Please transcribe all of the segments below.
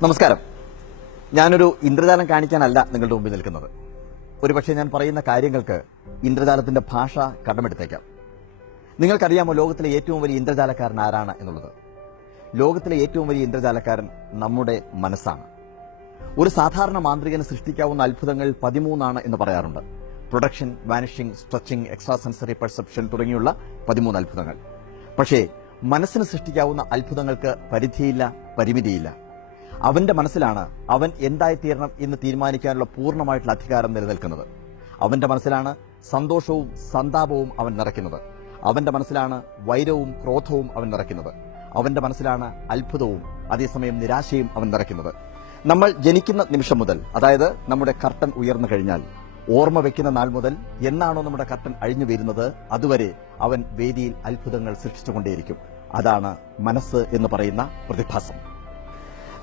നമസ്കാരം. ഞാനൊരു ഇന്ദ്രജാലം കാണിക്കാനല്ല നിങ്ങളുടെ മുമ്പിൽ നിൽക്കുന്നത്. ഒരുപക്ഷെ ഞാൻ പറയുന്ന കാര്യങ്ങൾക്ക് ഇന്ദ്രജാലത്തിന്റെ ഭാഷ കടമെടുത്തേക്കാം. നിങ്ങൾക്കറിയാമോ ലോകത്തിലെ ഏറ്റവും വലിയ ഇന്ദ്രജാലക്കാരൻ ആരാണ് എന്നുള്ളത്? ലോകത്തിലെ ഏറ്റവും വലിയ ഇന്ദ്രജാലക്കാരൻ നമ്മുടെ മനസ്സാണ്. ഒരു സാധാരണ മാന്ത്രികന് സൃഷ്ടിക്കാവുന്ന അത്ഭുതങ്ങൾ 13 എന്ന് പറയാറുണ്ട്. Production, vanishing, stretching, extra sensory perception തുടങ്ങിയുള്ള 13 അത്ഭുതങ്ങൾ. പക്ഷേ മനസ്സിന് സൃഷ്ടിക്കാവുന്ന അത്ഭുതങ്ങൾക്ക് പരിധിയില്ല, പരിമിതിയില്ല. അവന്റെ മനസ്സിലാണ് അവൻ എന്തായിത്തീരണം എന്ന് തീരുമാനിക്കാനുള്ള പൂർണ്ണമായിട്ടുള്ള അധികാരം നിലനിൽക്കുന്നത്. അവന്റെ മനസ്സിലാണ് സന്തോഷവും സന്താപവും അവൻ നിറയ്ക്കുന്നത്. അവന്റെ മനസ്സിലാണ് വൈരവും ക്രോധവും അവൻ നിറയ്ക്കുന്നത്. അവന്റെ മനസ്സിലാണ് അത്ഭുതവും അതേസമയം നിരാശയും അവൻ നിറയ്ക്കുന്നത്. നമ്മൾ ജനിക്കുന്ന നിമിഷം മുതൽ, അതായത് നമ്മുടെ കർട്ടൻ ഉയർന്നു കഴിഞ്ഞാൽ, ഓർമ്മ വെക്കുന്ന നാൾ മുതൽ എന്നാണോ നമ്മുടെ കർട്ടൻ അഴിഞ്ഞു വരുന്നത് അതുവരെ അവൻ വേദിയിൽ അത്ഭുതങ്ങൾ സൃഷ്ടിച്ചുകൊണ്ടേയിരിക്കും. അതാണ് മനസ്സ് എന്ന് പറയുന്ന പ്രതിഭാസം.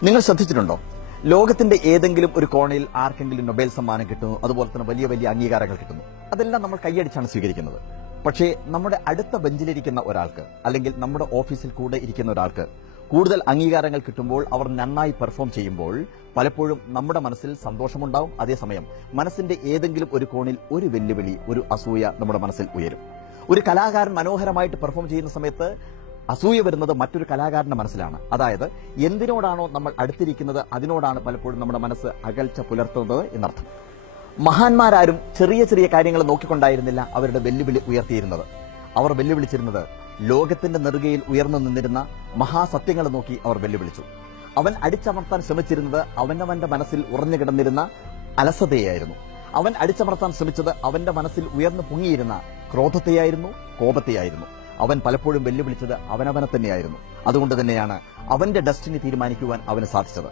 നിങ്ങൾ ശ്രദ്ധിച്ചിട്ടുണ്ടോ? ലോകത്തിന്റെ ഏതെങ്കിലും ഒരു കോണയിൽ ആർക്കെങ്കിലും നൊബേൽ സമ്മാനം കിട്ടുന്നു, അതുപോലെ തന്നെ വലിയ വലിയ അംഗീകാരങ്ങൾ കിട്ടുന്നു. അതെല്ലാം നമ്മൾ കൈയടിച്ചാണ് സ്വീകരിക്കുന്നത്. പക്ഷേ നമ്മുടെ അടുത്ത ബെഞ്ചിലിരിക്കുന്ന ഒരാൾക്ക്, അല്ലെങ്കിൽ നമ്മുടെ ഓഫീസിൽ കൂടെ ഇരിക്കുന്ന ഒരാൾക്ക് കൂടുതൽ അംഗീകാരങ്ങൾ കിട്ടുമ്പോൾ, അവർ നന്നായി പെർഫോം ചെയ്യുമ്പോൾ പലപ്പോഴും നമ്മുടെ മനസ്സിൽ സന്തോഷമുണ്ടാവും. അതേസമയം മനസ്സിന്റെ ഏതെങ്കിലും ഒരു കോണിൽ ഒരു വെല്ലുവിളി, ഒരു അസൂയ നമ്മുടെ മനസ്സിൽ ഉയരും. ഒരു കലാകാരൻ മനോഹരമായിട്ട് പെർഫോം ചെയ്യുന്ന സമയത്ത് അസൂയ വരുന്നത് മറ്റൊരു കലാകാരന്റെ മനസ്സിലാണ്. അതായത് എന്തിനോടാണോ നമ്മൾ അടുത്തിരിക്കുന്നത് അതിനോടാണ് പലപ്പോഴും നമ്മുടെ മനസ്സ് അകൽച്ച പുലർത്തുന്നത് എന്നർത്ഥം. മഹാന്മാരാരും ചെറിയ ചെറിയ കാര്യങ്ങൾ നോക്കിക്കൊണ്ടായിരുന്നില്ല അവരുടെ വെല്ലുവിളി ഉയർത്തിയിരുന്നത്. അവർ വെല്ലുവിളിച്ചിരുന്നത് ലോകത്തിന്റെ നെറുകയിൽ ഉയർന്നു നിന്നിരുന്ന മഹാസത്യങ്ങളെ നോക്കി അവർ വെല്ലുവിളിച്ചു. അവൻ അടിച്ചമർത്താൻ ശ്രമിച്ചിരുന്നത് അവനവന്റെ മനസ്സിൽ ഉറഞ്ഞു കിടന്നിരുന്ന അലസതയായിരുന്നു. അവൻ അടിച്ചമർത്താൻ ശ്രമിച്ചത് അവന്റെ മനസ്സിൽ ഉയർന്നു പൊങ്ങിയിരുന്ന ക്രോധത്തെയായിരുന്നു, കോപത്തെയായിരുന്നു. അവൻ പലപ്പോഴും വെല്ലുവിളിച്ചത് അവനവനെ തന്നെയായിരുന്നു. അതുകൊണ്ട് തന്നെയാണ് അവന്റെ ഡെസ്റ്റിനി തീരുമാനിക്കുവാൻ അവന് സാധിച്ചത്.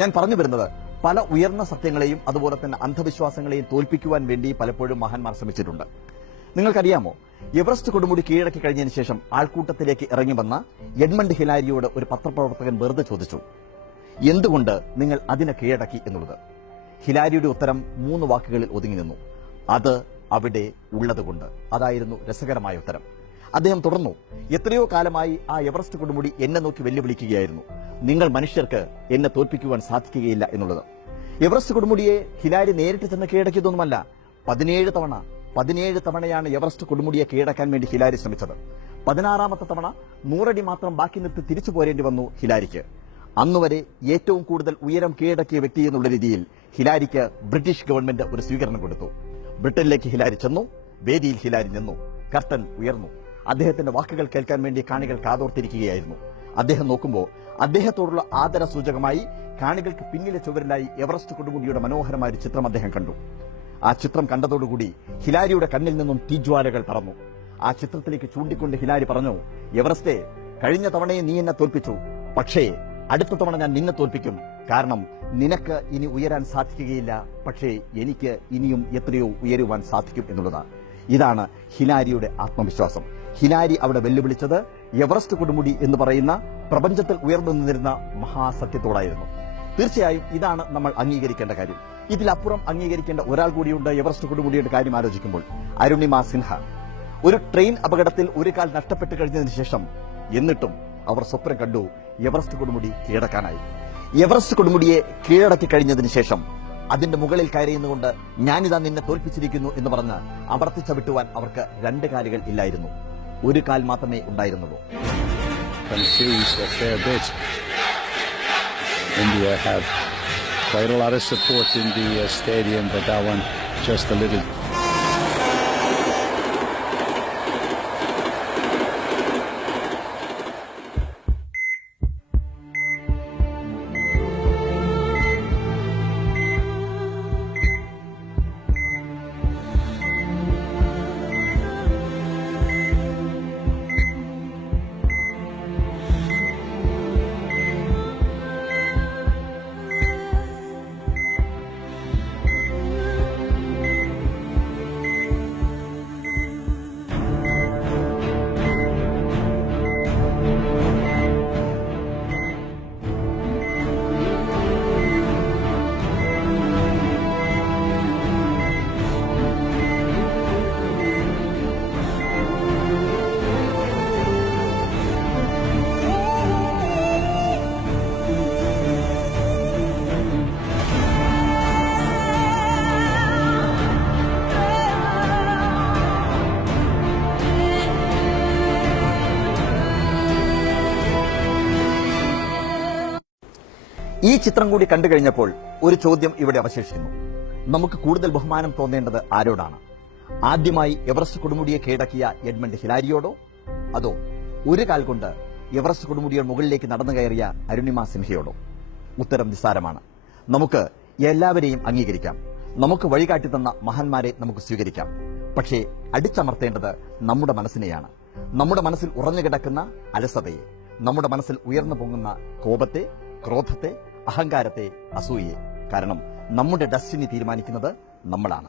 ഞാൻ പറഞ്ഞു വരുന്നത്, പല ഉയർന്ന സത്യങ്ങളെയും അതുപോലെ തന്നെ അന്ധവിശ്വാസങ്ങളെയും തോൽപ്പിക്കുവാൻ വേണ്ടി പലപ്പോഴും മഹാന്മാർ ശ്രമിച്ചിട്ടുണ്ട്. നിങ്ങൾക്കറിയാമോ, എവറസ്റ്റ് കൊടുമുടി കീഴടക്കി കഴിഞ്ഞതിന് ശേഷം ആൾക്കൂട്ടത്തിലേക്ക് ഇറങ്ങി വന്ന എഡ്മണ്ട് ഹിലാരിയോട് ഒരു പത്രപ്രവർത്തകൻ വെറുതെ ചോദിച്ചു, എന്തുകൊണ്ട് നിങ്ങൾ അതിനെ കീഴടക്കി എന്നുള്ളത്. ഹിലാരിയുടെ ഉത്തരം 3 വാക്കുകളിൽ ഒതുങ്ങി നിന്നു: അത് അവിടെ ഉള്ളതുകൊണ്ട്. അതായിരുന്നു രസകരമായ ഉത്തരം. അദ്ദേഹം തുടർന്നു, എത്രയോ കാലമായി ആ എവറസ്റ്റ് കൊടുമുടി എന്നെ നോക്കി വെല്ലുവിളിക്കുകയായിരുന്നു. നിങ്ങൾ മനുഷ്യർക്ക് എന്നെ തോൽപ്പിക്കുവാൻ സാധിക്കുകയില്ല എന്നുള്ളത്. എവറസ്റ്റ് കൊടുമുടിയെ ഹിലാരി നേരിട്ട് ചെന്ന് കീഴടക്കിയതൊന്നുമല്ല. 17 തവണയാണ് എവറസ്റ്റ് കൊടുമുടിയെ കീഴടക്കാൻ വേണ്ടി ഹിലാരി ശ്രമിച്ചത്. 16ാമത്തെ തവണ 100 അടി മാത്രം ബാക്കി നിർത്തി തിരിച്ചു പോരേണ്ടി വന്നു ഹിലാരിക്ക്. അന്നുവരെ ഏറ്റവും കൂടുതൽ ഉയരം കീഴടക്കിയ വ്യക്തി എന്നുള്ള രീതിയിൽ ഹിലാരിക്ക് ബ്രിട്ടീഷ് ഗവൺമെന്റ് ഒരു സ്വീകരണം കൊടുത്തു. ബ്രിട്ടനിലേക്ക് ഹിലാരി ചെന്നു. വേദിയിൽ ഹിലാരി നിന്നു. കർട്ടൻ ഉയർന്നു. അദ്ദേഹത്തിന്റെ വാക്കുകൾ കേൾക്കാൻ വേണ്ടി കാണികൾ കാതോർത്തിരിക്കുകയായിരുന്നു. അദ്ദേഹം നോക്കുമ്പോൾ അദ്ദേഹത്തോടുള്ള ആദര സൂചകമായി കാണികൾക്ക് പിന്നിലെ ചുവരിലായി എവറസ്റ്റ് കൊടുമുടിയുടെ മനോഹരമായ ഒരു ചിത്രം അദ്ദേഹം കണ്ടു. ആ ചിത്രം കണ്ടതോടുകൂടി ഹിലാരിയുടെ കണ്ണിൽ നിന്നും തീജ്വാലകൾ പറന്നു. ആ ചിത്രത്തിലേക്ക് ചൂണ്ടിക്കൊണ്ട് ഹിലാരി പറഞ്ഞു, എവറസ്റ്റേ, കഴിഞ്ഞ തവണയെ നീ എന്നെ തോൽപ്പിച്ചു, പക്ഷേ അടുത്ത തവണ ഞാൻ നിന്നെ തോൽപ്പിക്കും. കാരണം നിനക്ക് ഇനി ഉയരാൻ സാധിക്കുകയില്ല, പക്ഷേ എനിക്ക് ഇനിയും എത്രയോ ഉയരുവാൻ സാധിക്കും എന്നുള്ളതാണ്. ഇതാണ് ഹിലാരിയുടെ ആത്മവിശ്വാസം. ഹിലാരി അവിടെ വെല്ലുവിളിച്ചത് എവറസ്റ്റ് കൊടുമുടി എന്ന് പറയുന്ന പ്രപഞ്ചത്തിൽ ഉയർന്നു നിന്നിരുന്ന മഹാസത്യത്തോടായിരുന്നു. തീർച്ചയായും ഇതാണ് നമ്മൾ അംഗീകരിക്കേണ്ട കാര്യം. ഇതിലപ്പുറം അംഗീകരിക്കേണ്ട ഒരാൾ കൂടിയുണ്ട് എവറസ്റ്റ് കൊടുമുടിയുടെ കാര്യം ആലോചിക്കുമ്പോൾ. അരുണിമ സിൻഹ. ഒരു ട്രെയിൻ അപകടത്തിൽ ഒരു കാൽ നഷ്ടപ്പെട്ടു കഴിഞ്ഞതിന് ശേഷം എന്നിട്ടും അവർ സ്വപ്നം കണ്ടു എവറസ്റ്റ് കൊടുമുടി കീഴടക്കാനായി. എവറസ്റ്റ് കൊടുമുടിയെ കീഴടക്കി കഴിഞ്ഞതിന് ശേഷം അതിന്റെ മുകളിൽ കയറിയുന്നുകൊണ്ട് ഞാനിതാ നിന്നെ തോൽപ്പിച്ചിരിക്കുന്നു എന്ന് പറഞ്ഞ് അമർത്തി ചവിട്ടുവാൻ അവർക്ക് 2 കാലുകൾ ഇല്ലായിരുന്നു. ഒരു കാൽ മാത്രമേ ഉണ്ടായിരുന്നുള്ളൂ. India have quite a lot of support in the stadium, but that one just a little. ഈ ചിത്രം കൂടി കണ്ടു കഴിഞ്ഞപ്പോൾ ഒരു ചോദ്യം ഇവിടെ അവശേഷിക്കുന്നു. നമുക്ക് കൂടുതൽ ബഹുമാനം തോന്നേണ്ടത് ആരോടാണ്? ആദ്യമായി എവറസ്റ്റ് കൊടുമുടിയെ കീഴടക്കിയ എഡ്മണ്ട് ഹിലാരിയോടോ, അതോ ഒരു കാൽ കൊണ്ട് എവറസ്റ്റ് കൊടുമുടിയുടെ മുകളിലേക്ക് നടന്നു കയറിയ അരുണിമ സിൻഹയോടോ? ഉത്തരം നിസ്സാരമാണ്. നമുക്ക് എല്ലാവരെയും അംഗീകരിക്കാം. നമുക്ക് വഴികാട്ടി തന്ന മഹാന്മാരെ നമുക്ക് സ്വീകരിക്കാം. പക്ഷേ അടിച്ചമർത്തേണ്ടത് നമ്മുടെ മനസ്സിനെയാണ്. നമ്മുടെ മനസ്സിൽ ഉറഞ്ഞു കിടക്കുന്ന അലസതയെ, നമ്മുടെ മനസ്സിൽ ഉയർന്നു പൊങ്ങുന്ന കോപത്തെ, ക്രോധത്തെ, അഹങ്കാരത്തെ, അസൂയയെ. കാരണം നമ്മുടെ ഡെസ്റ്റിനി തീരുമാനിക്കുന്നത് നമ്മളാണ്.